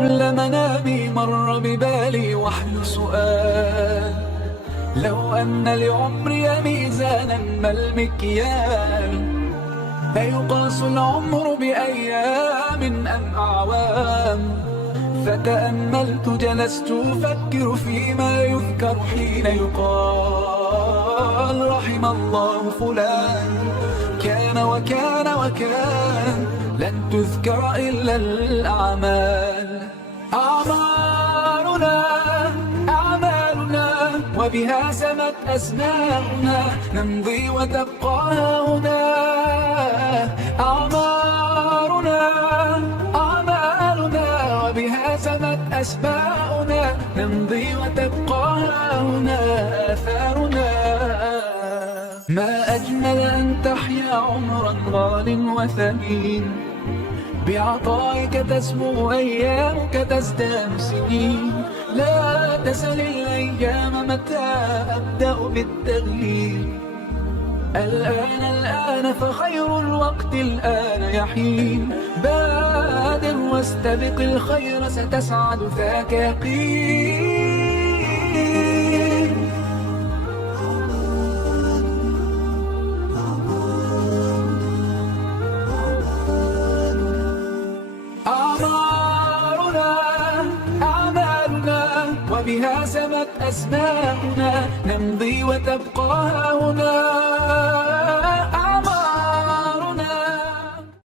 قبل منامي مر ببالي وحل سؤال: لو أن لعمري ميزانا ما المكيال؟ أيقاس العمر بأيام أم أعوام؟ فتأملت جلست أفكر فيما يذكر حين يقال: رحم الله فلان كان وكان وكان. لن تذكر إلا الأعمال. أعمارنا أعمالنا وبها سمت أسماؤنا، نمضي وتبقى هنا. أعمارنا أعمالنا وبها سمت أسماؤنا، نمضي وتبقى هنا آثارنا. ما أجمل أن تحيا عمرا غال وثمين، بعطائك تسمو أيامك تزداد سنين. لا تسل الأيام متى أبدأ بالتغيير، الآن فخير الوقت الآن يحين. بادر واستبق الخير ستسعد ذاك يقين. أعمارنا أعمالنا وبها سمت أسماؤنا، نمضي وتبقى هنا.